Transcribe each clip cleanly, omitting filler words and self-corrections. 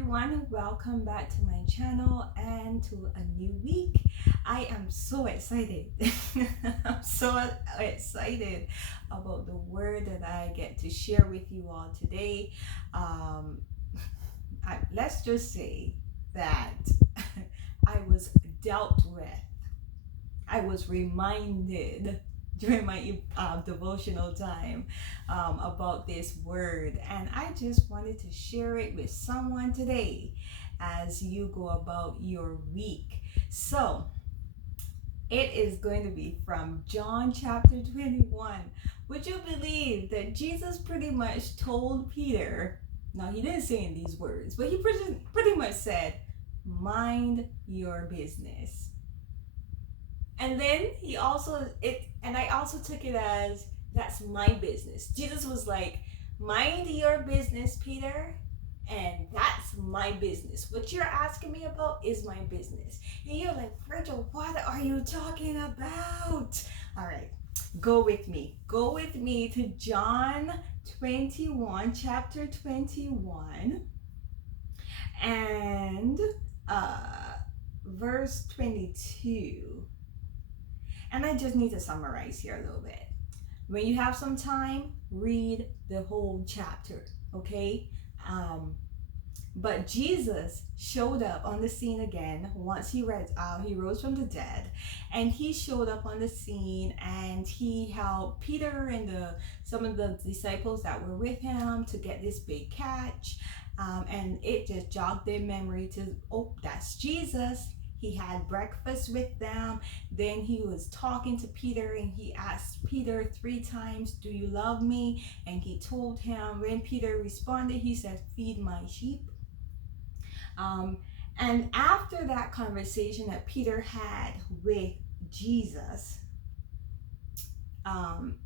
everyone. Welcome back to my channel and to a new week. I am so excited. I'm so excited about the word that I get to share with you all today. Um, let's just say that I was dealt with, I was reminded during my devotional time about this word, and I just wanted to share it with someone today as you go about your week. So, it is going to be from John chapter 21. Would you believe that Jesus pretty much told Peter, now he didn't say in these words, but he pretty much said, mind your business. And then I also took it as that's my business. Jesus was like, mind your business, Peter, and that's my business. What you're asking me about is my business. And you're like, Rachel, what are you talking about? All right, go with me. Go with me to John 21, chapter 21, and verse 22. And I just need to summarize here a little bit. When you have some time, read the whole chapter, okay? But Jesus showed up on the scene again once he rose from the dead, and he showed up on the scene and he helped Peter and some of the disciples that were with him to get this big catch, and it just jogged their memory to, oh, that's Jesus. He had breakfast with them. Then he was talking to Peter and he asked Peter 3 times, do you love me? And he told him. When Peter responded, he said, feed my sheep. And after that conversation that Peter had with Jesus,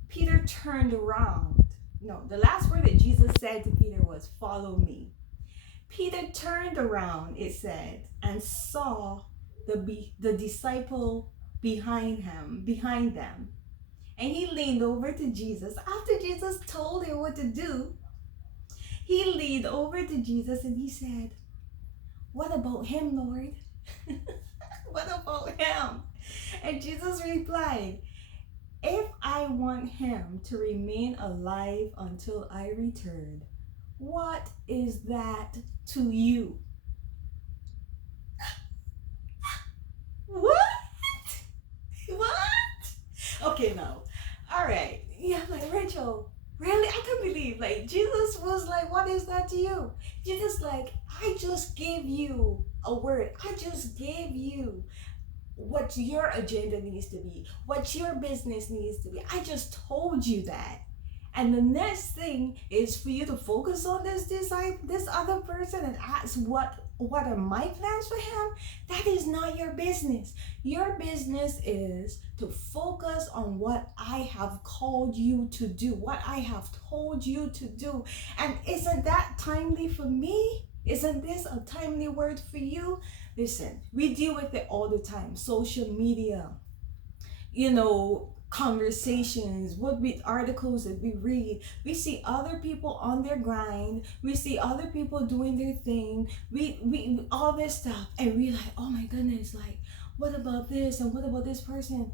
Peter turned around. No, the last word that Jesus said to Peter was, follow me. Peter turned around, it said, and saw the disciple behind them. And he leaned over to Jesus. After Jesus told him what to do, he leaned over to Jesus and he said, what about him, Lord? What about him? And Jesus replied, if I want him to remain alive until I return, what is that to you? What? What? Okay, now. All right. Yeah, like, Rachel, really? I can't believe, like, Jesus was like, what is that to you? Jesus, like, I just gave you a word. I just gave you what your agenda needs to be, what your business needs to be. I just told you that. And the next thing is for you to focus on this other person and ask what are my plans for him. That is not your business. Your business is to focus on what I have called you to do, what I have told you to do. And isn't that timely for me? Isn't this a timely word for you? Listen, we deal with it all the time. Social media, conversations, articles that we read. We see other people on their grind. We see other people doing their thing. We all this stuff, and we like, oh my goodness, like, what about this and what about this person?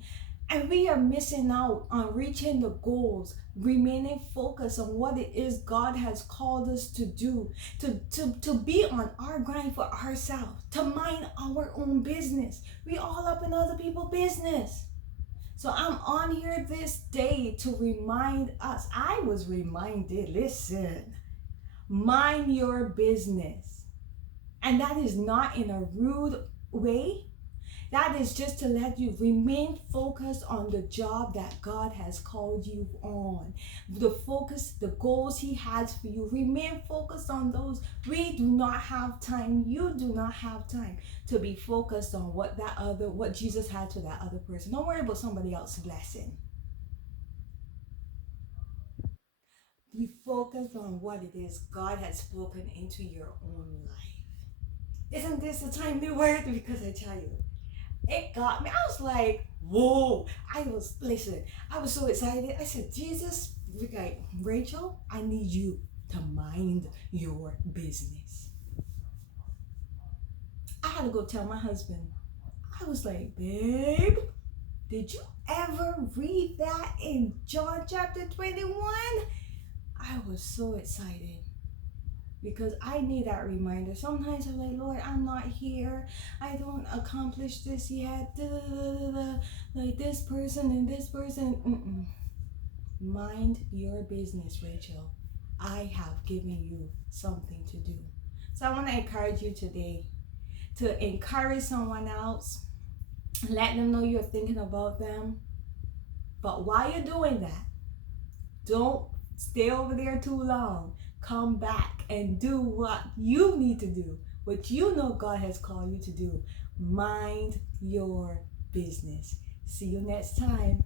And we are missing out on reaching the goals, remaining focused on what it is God has called us to do, to be on our grind for ourselves, to mind our own business. We all up in other people's business. So I'm on here this day to remind us. I was reminded, listen, mind your business. And that is not in a rude way. That is just to let you remain focused on the job that God has called you on. The focus, the goals he has for you. Remain focused on those. We do not have time. You do not have time to be focused on what Jesus had for that other person. Don't worry about somebody else's blessing. Be focused on what it is God has spoken into your own life. Isn't this a timely word? Because I tell you, it got me. I was like, whoa. I was so excited. I said, Jesus, Rachel, I need you to mind your business. had to go tell my husband. I was like, babe, did you ever read that in John chapter 21? I was so excited because I need that reminder. Sometimes I'm like, Lord, I'm not here. I don't accomplish this yet. Like this person and this person. Mind your business, Rachel. I have given you something to do. So I want to encourage you today to encourage someone else. Let them know you're thinking about them. But while you're doing that, don't stay over there too long. Come back and do what you need to do, what you know God has called you to do. Mind your business. See you next time.